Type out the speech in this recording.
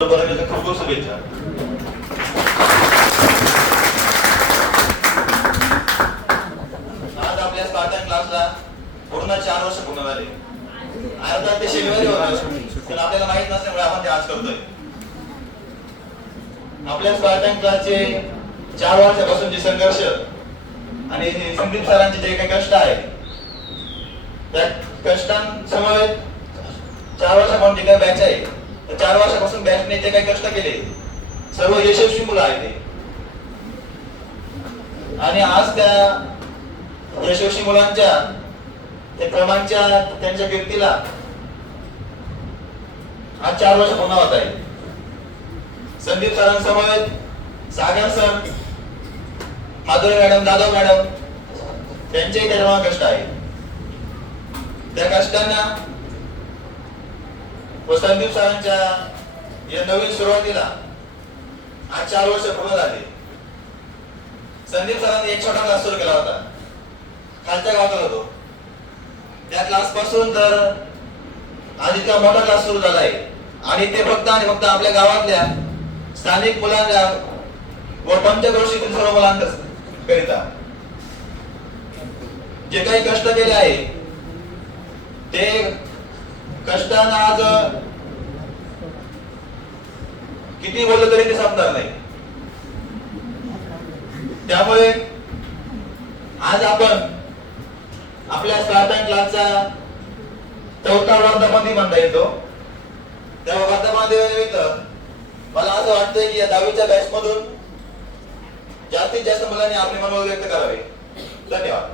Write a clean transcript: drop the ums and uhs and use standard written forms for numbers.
खूप खूप शुभेच्छा. आज आपल्या स्पार्टन क्लासला पूर्ण 4 वर्ष पूर्ण झाले. अर्थात ते शनिवारी होतं पण आपल्याला माहित नसल्यामुळे आपण ते आज करतोय. आपल्या स्पार्टन क्लासचे 4 वर्षापासूनचे संघर्ष आणि संदीप सरांचे जे काही कष्ट आहे त्या कष्टांसमवेत 4 वर्षापासून जे काही बॅच आहे 4 वर्षापासून बॅचने जे काही कष्ट केले सर्व यशस्वी मुलं आहेत ते. आणि आज त्या यशस्वी मुलांच्या त्या क्रमांच्या त्यांच्या कीर्तीला आज 4 वर्ष पूर्ण होत आहे. संदीप सरांसमवेत Sagar sir, Madhuri madam, Jadhav madam त्यांचे त्याच्यामुळे कष्ट आहे. त्या कष्टांना व संदीप सरांच्या या नवीन सुरुवातीला आज 4 वर्ष पूर्ण झाले. संदीप सरांनी एक छोटा क्लास सुरू केला होता, खालच्या गावात होतो. त्या क्लास पासून तर आज इतका मोठा क्लास सुरू झाला आहे आणि ते फक्त आणि फक्त आपल्या गावातल्या स्थानिक मुलांना व पंचक्रोशीतील सर्व मुलांकरिता जे काही कष्ट केले आहे ते कष्टानं आज किती बोललं तरी ते संपणार नाही. त्यामुळे आज आपण आपल्या स्पार्टन क्लासचा 4था वर्धापन म्हणता येतो. त्या वर्धापन दिनानिमित्त मला असं वाटतंय की या 10वीच्या बॅच मधून जास्तीत जास्त मुलांनी आपले मनोबल व्यक्त करावे. धन्यवाद.